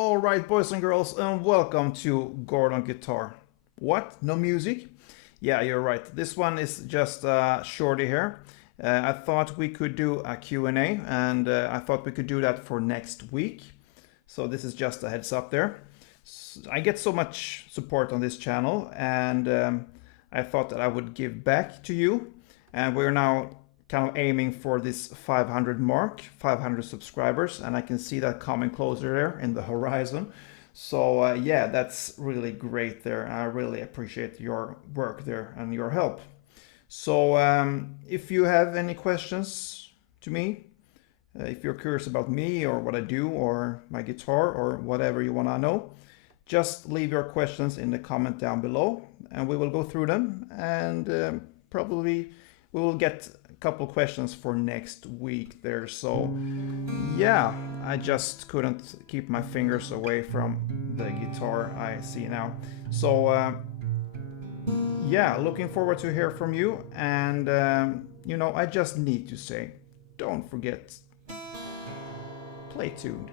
All right, boys and girls, and welcome to Gordon Guitar. What? No music? Yeah, you're right. This one is just shorty here. I thought we could do a Q&A, and I thought we could do that for next week. So this is just a heads up there. I get so much support on this channel, and I thought that I would give back to you. And we're now kind of aiming for this 500 mark, 500 subscribers, and I can see that coming closer there in the horizon. So yeah, that's really great there. I really appreciate your work there and your help. So if you have any questions to me, if you're curious about me or what I do or my guitar or whatever you want to know, just leave your questions in the comment down below and we will go through them, and probably we will get couple questions for next week there. So yeah, I just couldn't keep my fingers away from the guitar I see now. So yeah, looking forward to hear from you. And I just need to say, don't forget, play tuned.